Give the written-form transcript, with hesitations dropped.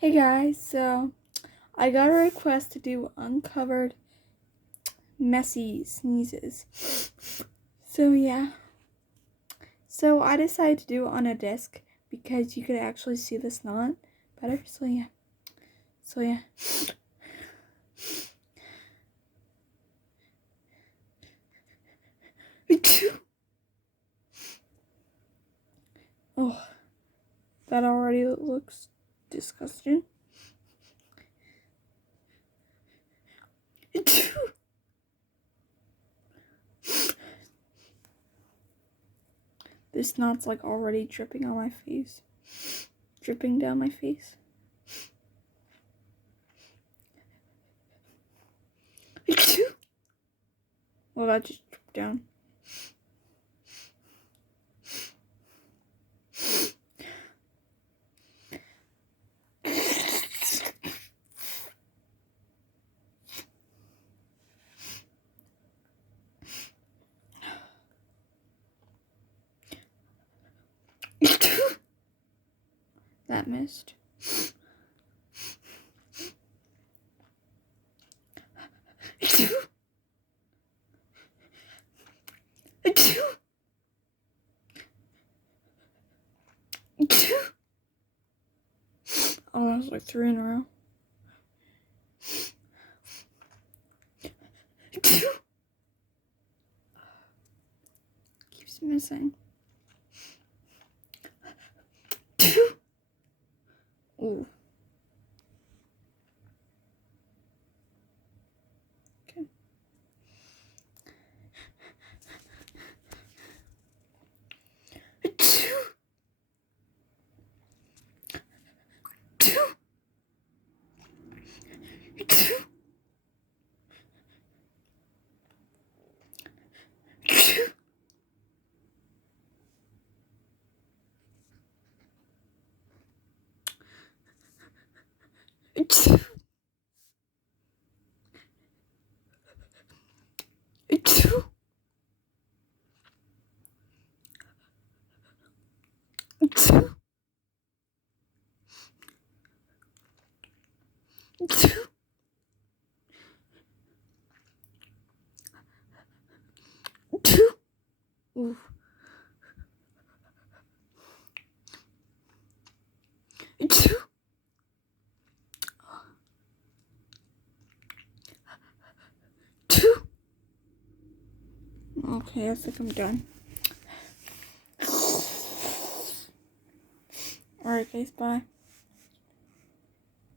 Hey guys, so I got a request to do uncovered messy sneezes. So yeah. So I decided to do it on a disc because you could actually see the snot better. So yeah. Oh, that already looks disgusting. This snot's like already dripping on my face. Dripping down my face. Well, that just dripped down. That missed. Oh, that was like 3 in a row. Keeps missing. Ooh. Okay. Ooh. Okay, I think I'm done. Alright guys, bye.